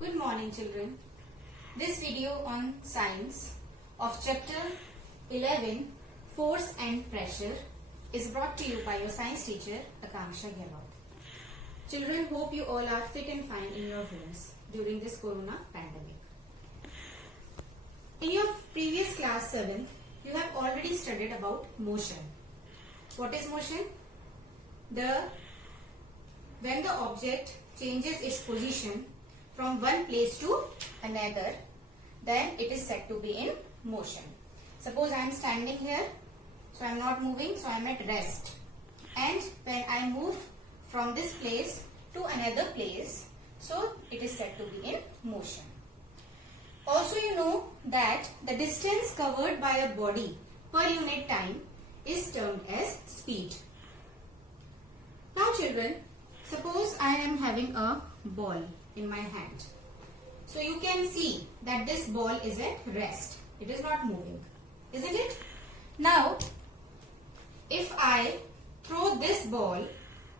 Good morning, children. This video on science of chapter 11, Force and Pressure, is brought to you by your science teacher, Akanksha Gehlot. Children, hope you all are fit and fine in your homes during this corona pandemic. In your previous class 7, you have already studied about motion. What is motion? When the object changes its position from one place to another, then it is said to be in motion. Suppose I am standing here, so I am not moving, so I am at rest. And when I move from this place to another place, so it is said to be in motion. Also, you know that the distance covered by a body per unit time is termed as speed. Now children, suppose I am having a ball in my hand. So you can see that this ball is at rest. It is not moving, isn't it? Now, if I throw this ball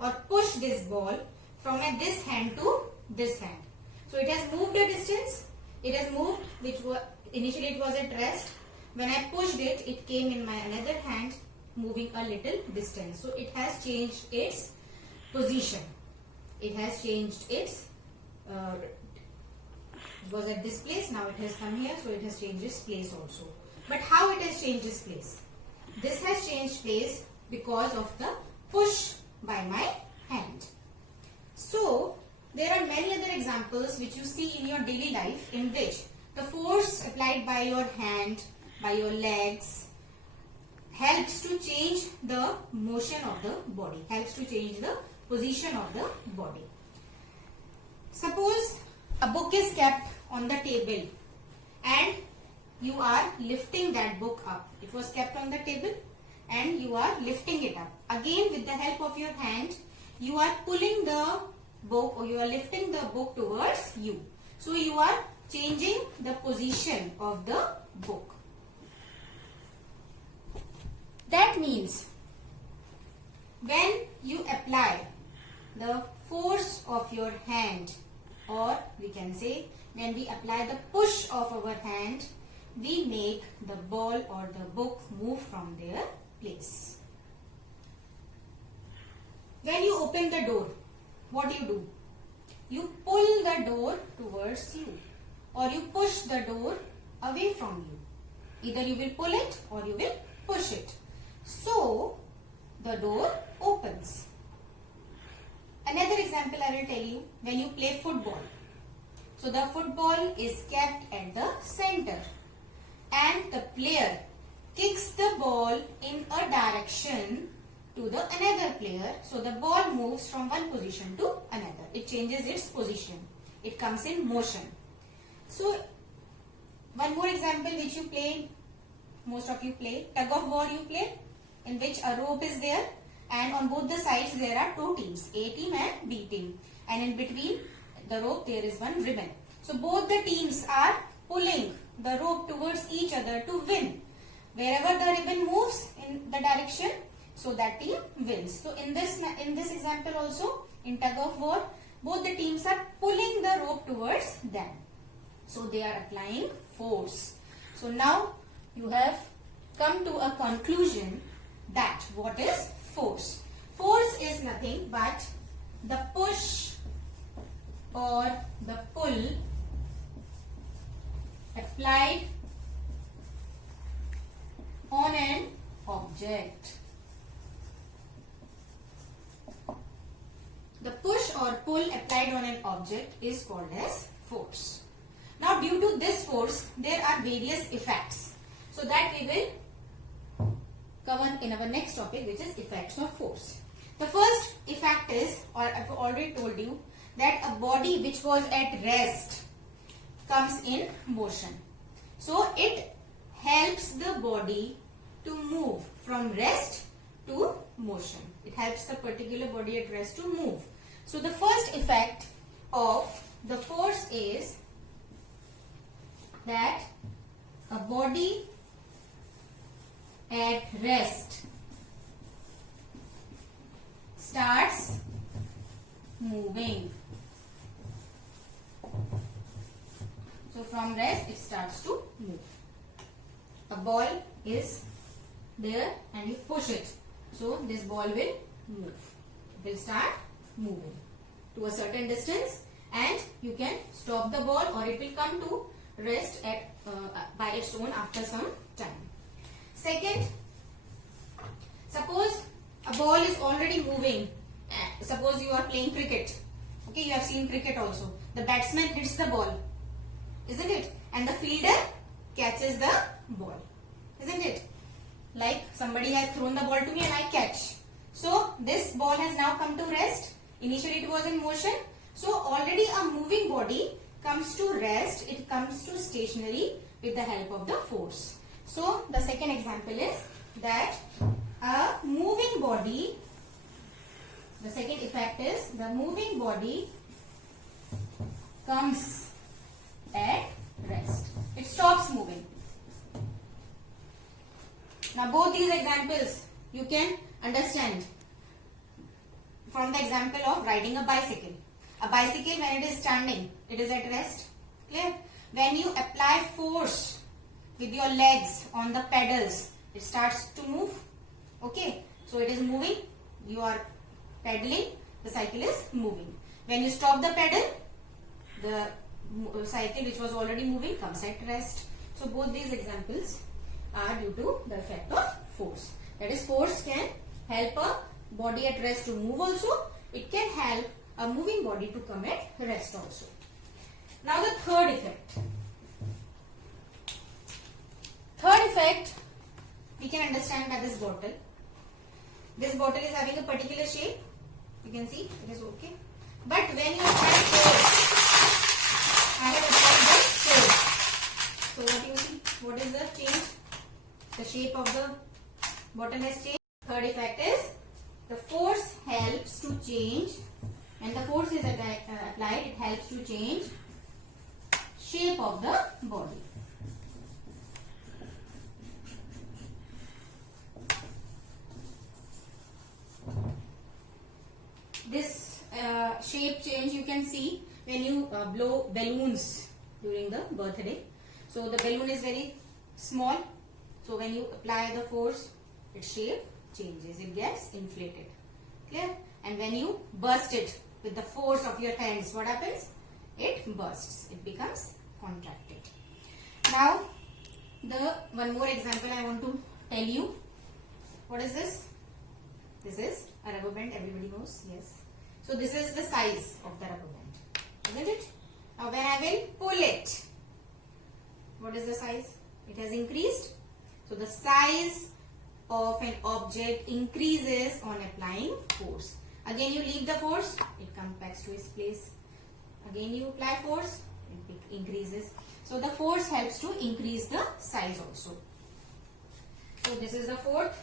or push this ball from this hand to this hand, so it has moved a distance. It has moved, which was initially it was at rest. When I pushed it, it came in my another hand, moving a little distance. So it has changed its position. It has changed its it was at this place, now it has come here, so it has changed its place also. But how it has changed its place? This has changed place because of the push by my hand. So there are many other examples which you see in your daily life in which the force applied by your hand, by your legs, helps to change the motion of the body, helps to change the position of the body. Suppose a book is kept on the table and you are lifting that book up. It was kept on the table and you are lifting it up. Again, with the help of your hand, you are pulling the book or you are lifting the book towards you. So you are changing the position of the book. That means when you apply the force of your hand, or we can say when we apply the push of our hand, we make the ball or the book move from their place. When you open the door, what do? You pull the door towards you or you push the door away from you. Either you will pull it or you will push it. So the door opens. Another example I will tell you, when you play football. So the football is kept at the center and the player kicks the ball in a direction to the another player. So the ball moves from one position to another. It changes its position. It comes in motion. So one more example which you play, most of you play, tug of war you play, in which a rope is there. And on both the sides there are two teams, A team and B team. And in between the rope there is one ribbon. So both the teams are pulling the rope towards each other to win. Wherever the ribbon moves in the direction, so that team wins. So in this example also, in tug of war, both the teams are pulling the rope towards them. So they are applying force. So now you have come to a conclusion that what is force? Force is nothing but the push or the pull applied on an object. The push or pull applied on an object is called as force. Now due to this force, there are various effects. So that we will cover in our next topic, which is effects of force. The first effect is, or I've already told you, that a body which was at rest comes in motion. So it helps the body to move from rest to motion. It helps the particular body at rest to move. So the first effect of the force is that a body at rest starts moving. So from rest it starts to move. A ball is there and you push it. So this ball will move. It will start moving to a certain distance and you can stop the ball or it will come to rest at by its own after some time. Second, suppose a ball is already moving. Suppose you are playing cricket. Okay, you have seen cricket also. The batsman hits the ball, isn't it? And the fielder catches the ball, isn't it? Like somebody has thrown the ball to me and I catch. So this ball has now come to rest. Initially it was in motion. So already a moving body comes to rest. It comes to stationary with the help of the force. So the second example is that a moving body, the second effect is the moving body comes at rest. It stops moving. Now both these examples you can understand from the example of riding a bicycle. A bicycle, when it is standing, it is at rest. Clear? When you apply force with your legs on the pedals, it starts to move. Okay, so it is moving. You are pedaling, the cycle is moving. When you stop the pedal, the cycle which was already moving comes at rest. So both these examples are due to the effect of force. That is, force can help a body at rest to move also. It can help a moving body to come at rest also. Now the third effect. Third effect we can understand by this bottle. This bottle is having a particular shape. You can see it is okay. But when you apply force, I have applied the force. So what you see? What is the change? The shape of the bottle has changed. Third effect is the force helps to change, and the force is applied, it helps to change shape of the body. This shape change you can see when you blow balloons during the birthday. So the balloon is very small. So when you apply the force, its shape changes. It gets inflated. Clear? And when you burst it with the force of your hands, what happens? It bursts. It becomes contracted. Now, the one more example I want to tell you. What is this? This is a rubber band. Everybody knows. Yes. So this is the size of the rubber band, isn't it? Now when I will pull it, what is the size? It has increased. So the size of an object increases on applying force. Again you leave the force, it comes back to its place. Again you apply force, it increases. So the force helps to increase the size also. So this is the fourth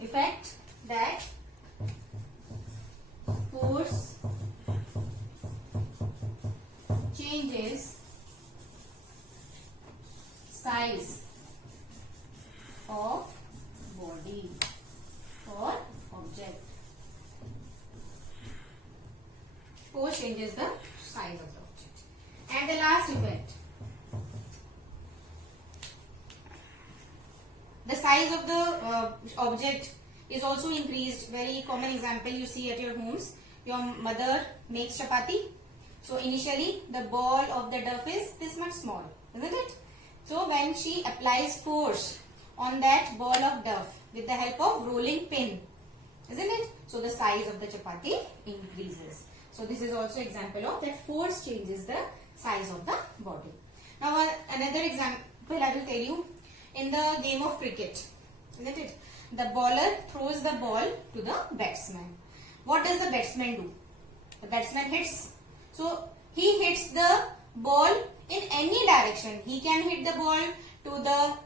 effect, that force changes size of body or object. Force changes the size of the object. And the last effect, the size of the object is also increased. Very common example you see at your homes. Your mother makes chapati. So initially the ball of the dough is this much small, isn't it? So when she applies force on that ball of dough with the help of rolling pin, isn't it? So the size of the chapati increases. So this is also example of that force changes the size of the body. Now another example I will tell you, in the game of cricket, isn't it? The bowler throws the ball to the batsman. What does the batsman do? The batsman hits. So he hits the ball in any direction. He can hit the ball to the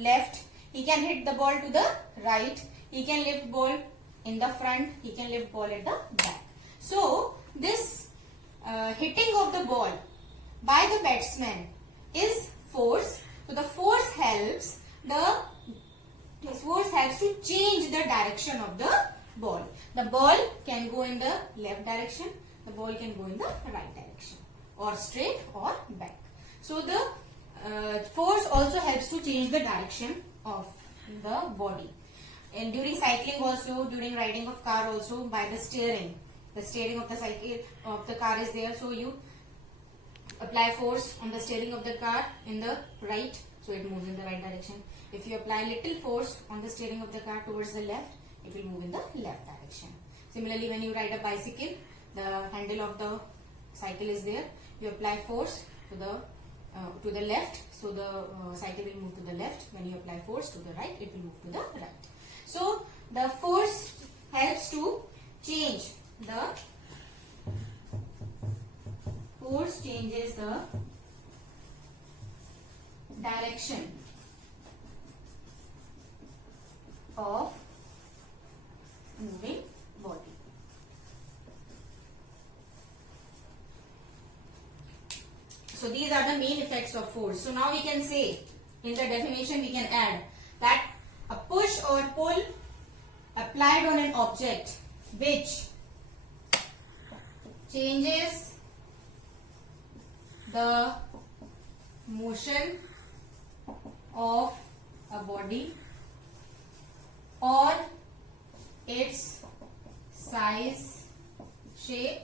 left. He can hit the ball to the right. He can lift ball in the front. He can lift ball at the back. So this hitting of the ball by the batsman is force. So the force helps to change the direction of the ball. The ball can go in the left direction. The ball can go in the right direction. or straight or back. So the force also helps to change the direction of the body. And during cycling also, during riding of car also, by the steering of the cycle of the car is there. So you apply force on the steering of the car in the right, so it moves in the right direction. If you apply little force on the steering of the car towards the left, it will move in the left direction. Similarly, when you ride a bicycle, the handle of the cycle is there. You apply force to the left, so the cycle will move to the left. When you apply force to the right, it will move to the right. So the force helps to change the force changes the direction of moving body. So these are the main effects of force. So now we can say, in the definition we can add that a push or pull applied on an object which changes the motion of a body or its size, shape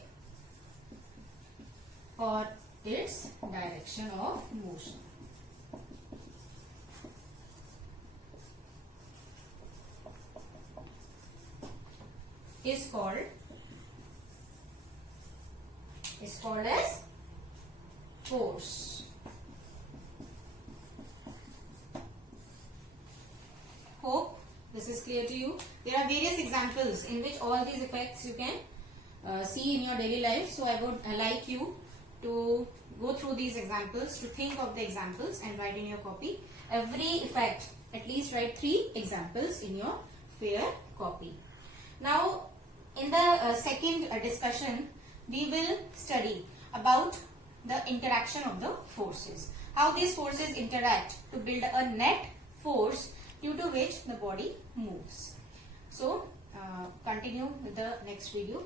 or its direction of motion. Is called as force. Hope this is clear to you. There are various examples in which all these effects you can see in your daily life. So I would like you to go through these examples, to think of the examples and write in your copy. Every effect, at least write 3 examples in your fair copy. Now, in the second discussion, we will study about the interaction of the forces. How these forces interact to build a net force due to which the body moves. So, continue with the next video.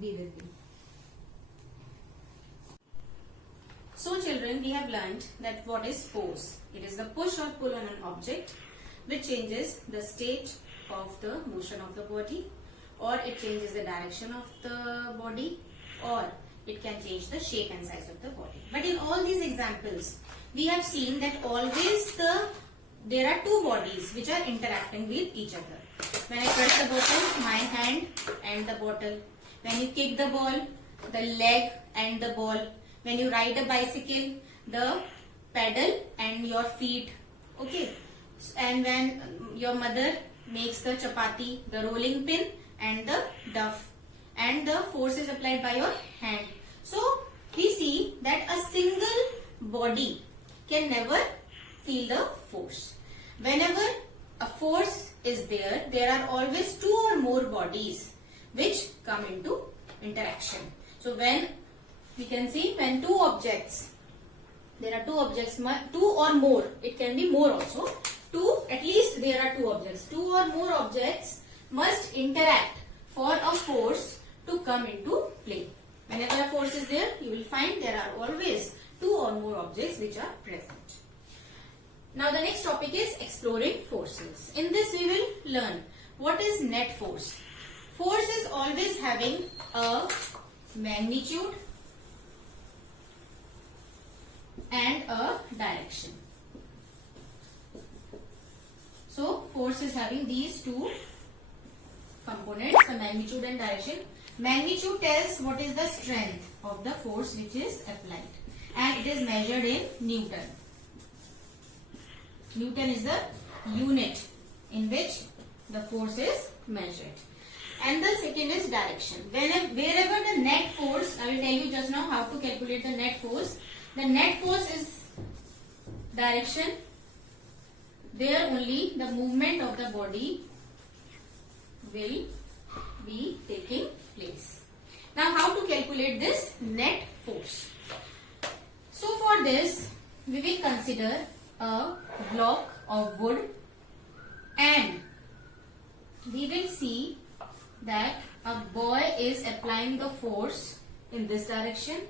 Be with me. So children, we have learned that what is force. It is the push or pull on an object which changes the state of the motion of the body, or it changes the direction of the body, or it can change the shape and size of the body. But in all these examples, we have seen that always there are 2 bodies which are interacting with each other. When I press the button, my hand and the bottle. When you kick the ball, the leg and the ball. When you ride a bicycle, the pedal and your feet. Okay. And when your mother makes the chapati, the rolling pin and the duff, and the force is applied by your hand. So we see that a single body can never feel the force. Whenever a force is there, there are always 2 or more bodies which come into interaction. So when we can see, when 2 objects, there are 2 objects, 2 or more, it can be more also, 2, at least there are 2 objects. 2 or more objects must interact for a force to come into play. Whenever a force is there, you will find there are always 2 or more objects which are present. Now the next topic is exploring forces. In this we will learn what is net force. Force is always having a magnitude and a direction. So force is having these 2 components, the magnitude and direction. Magnitude tells what is the strength of the force which is applied, and it is measured in Newton. Newton is the unit in which the force is measured. And the second is direction. Wherever the net force, I will tell you just now how to calculate the net force. The net force is direction. There only the movement of the body will be taking place. Now how to calculate this net force? So for this, we will consider a block of wood, and we will see that a boy is applying the force in this direction,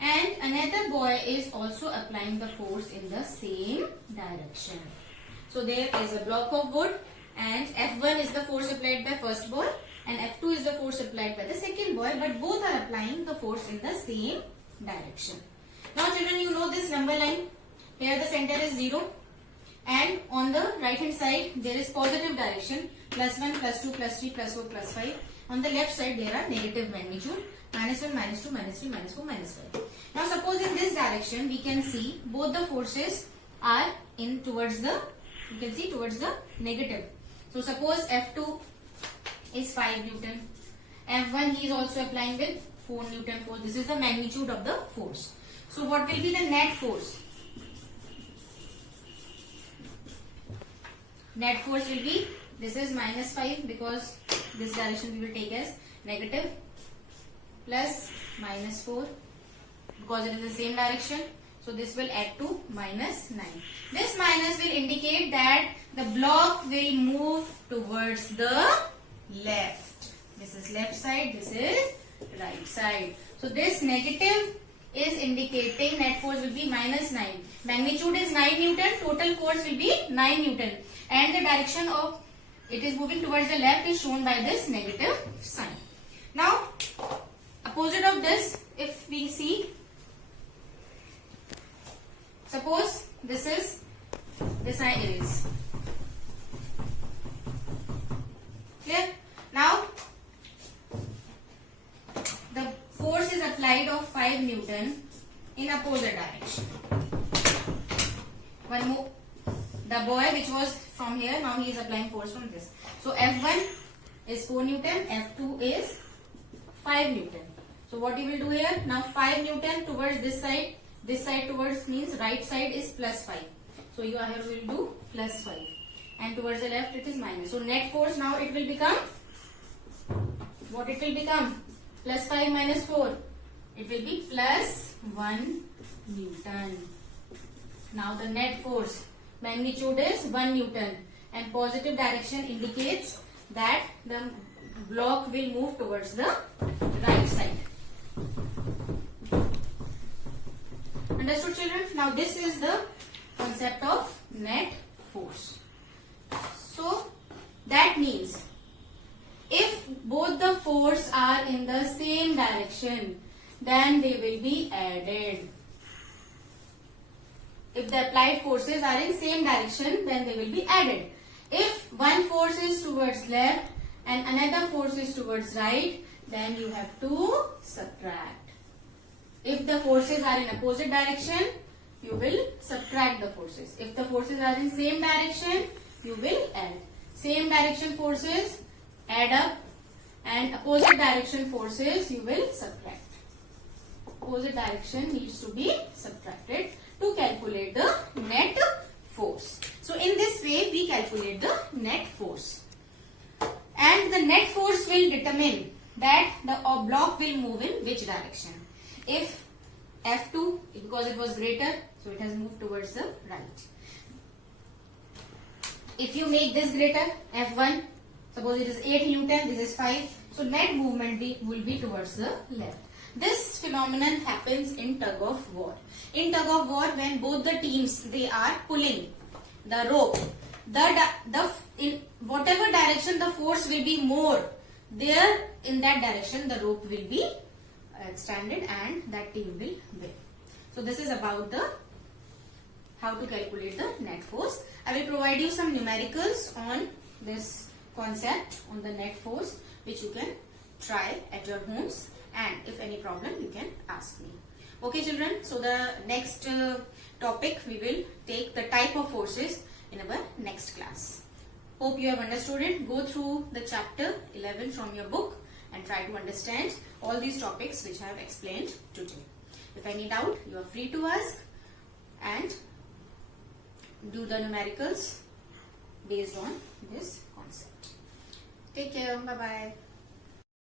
and another boy is also applying the force in the same direction. So there is a block of wood, and F1 is the force applied by first boy and F2 is the force applied by the second boy, but both are applying the force in the same direction. Now children, you know this number line. Here the center is 0 and on the right hand side there is positive direction, +1, +2, +3, +4, +5. On the left side there are negative magnitude, -1, -2, -3, -4, -5. Now suppose in this direction we can see both the forces are in towards the, you can see towards the negative. So suppose F2 is 5 Newton. F1 he is also applying with 4 Newton force. This is the magnitude of the force. So what will be the net force? Net force will be, this is -5 because this direction we will take as negative, plus -4 because it is the same direction. So this will add to -9. This minus will indicate that the block will move towards the left. This is left side, this is right side. So this negative is indicating net force will be -9. Magnitude is 9 Newton, total force will be 9 Newton. And the direction of it is moving towards the left is shown by this negative sign. Now, opposite of this, if we see, suppose this I erase. Clear? Now, the force is applied of 5 Newton in opposite direction. One more. The boy which was from here, now he is applying force from this. So F1 is 4 Newton, F2 is 5 Newton. So what you will do here? Now 5 Newton towards this side towards means right side is +5. So you here will do +5. And towards the left it is minus. So net force now it will become, what it will become? +5 minus 4. It will be +1 Newton. Now the net force magnitude is 1 Newton and positive direction indicates that the block will move towards the right side. Understood children? Now this is the concept of net force. So that means if both the force are in the same direction, then they will be added. If the applied forces are in same direction, then they will be added. If one force is towards left and another force is towards right, then you have to subtract. If the forces are in opposite direction, you will subtract the forces. If the forces are in same direction, you will add. Same direction forces add up and opposite direction forces you will subtract. Opposite direction needs to be subtracted to calculate the net force. So in this way we calculate the net force. And the net force will determine that the block will move in which direction. If F2, because it was greater, so it has moved towards the right. If you make this greater, F1, suppose it is 8 Newton, this is 5. So net movement will be towards the left. This phenomenon happens in tug of war. In tug of war, when both the teams they are pulling the rope, in whatever direction the force will be more, there in that direction the rope will be extended and that team will win. So this is about the how to calculate the net force. I will provide you some numericals on this concept on the net force, which you can try at your homes, and if any problem you can ask me. Okay children, so the next topic we will take the type of forces in our next class. Hope you have understood it. Go through the chapter 11 from your book and try to understand all these topics which I have explained today. If any doubt, you are free to ask and do the numericals based on this concept. Take care. Bye-bye.